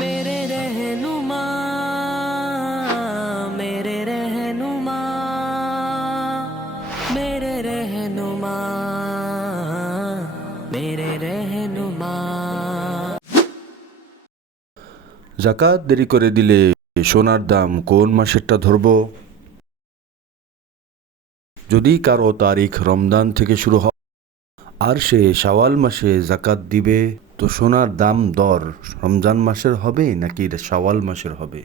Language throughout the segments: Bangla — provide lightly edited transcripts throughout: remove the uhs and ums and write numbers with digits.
मेरे रहनुमा, मेरे रहनुमा, मेरे रहनुमा, मेरे रहनुमा। জাকাত দেরি করে দিলে সোনার দাম কোন মাসেরটা ধরব? যদি কারো তারিখ রমজান থেকে শুরু হয় আর সে শাওয়াল মাসে জাকাত দিবে, তো সোনার দাম দর রমজান মাসের হবে নাকি শাওয়াল মাসের হবে?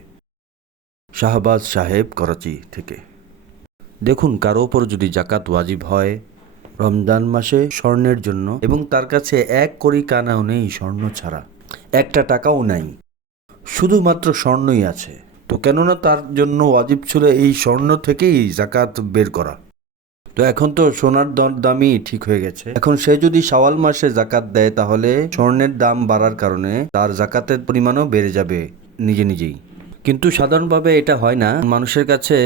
শাহবাজ সাহেব, করাচি থেকে। দেখুন, কারো ওপর যদি জাকাত ওয়াজিব হয় রমজান মাসে স্বর্ণের জন্য, এবং তার কাছে 1 কড়ি কানাও নেই স্বর্ণ ছাড়া, একটা টাকাও নাই, শুধুমাত্র স্বর্ণই আছে, তো কেননা তার জন্য ওয়াজিব ছিল এই স্বর্ণ থেকেই জাকাত বের করা। তো এখন তো সোনার দামই ঠিক হয়ে গেছে। এখন সে যদি শাওয়াল মাসে জাকাত দেয় তাহলে স্বর্ণের দাম বাড়ার কারণে তার জাকাতের পরিমাণও বেড়ে যাবে নিজে নিজেই। কিন্তু সাধারণভাবে এটা হয় না, মানুষের কাছে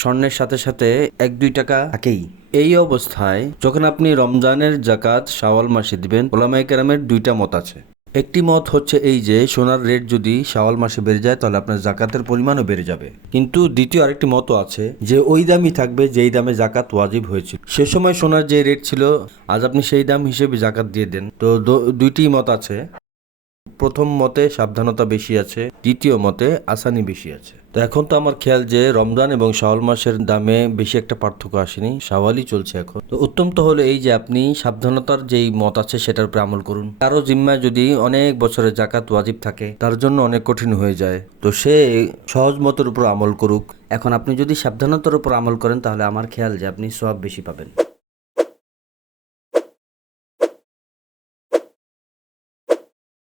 স্বর্ণের সাথে সাথে 1-2 টাকা থাকেই। এই অবস্থায় যখন আপনি রমজানের জাকাত শাওয়াল মাসে দিবেন, উলামায়ে কেরামের 2টা মত আছে। একটি মত হচ্ছে এই যে সোনার রেট যদি শাওয়াল মাসে বেড়ে যায় তাহলে আপনার জাকাতের পরিমাণও বেড়ে যাবে। কিন্তু দ্বিতীয় আরেকটি মত আছে যে ওই দামই থাকবে যেই দামে জাকাত ওয়াজিব হয়েছিল। সে সময় সোনার যে রেট ছিল আজ আপনি সেই দাম হিসেবে জাকাত দিয়ে দেন। তো দুইটি মত আছে। প্রথম মতে সাবধানতা বেশি আছে, দ্বিতীয় মতে আসানি বেশি আছে। তো এখন তো আমার খেয়াল যে রমজান এবং শাওয়াল মাসের দামে বেশি একটা পার্থক্য আসেনি, শাওয়ালই চলছে এখন। তো উত্তম তো হলো এই যে আপনি সাবধানতার যেই মত আছে সেটার উপরে আমল করুন। কারো জিম্মায় যদি অনেক বছরের জাকাত ওয়াজিব থাকে তার জন্য অনেক কঠিন হয়ে যায়, তো সে সহজ মতের উপর আমল করুক। এখন আপনি যদি সাবধানতার উপর আমল করেন তাহলে আমার খেয়াল যে আপনি সওয়াব বেশি পাবেন।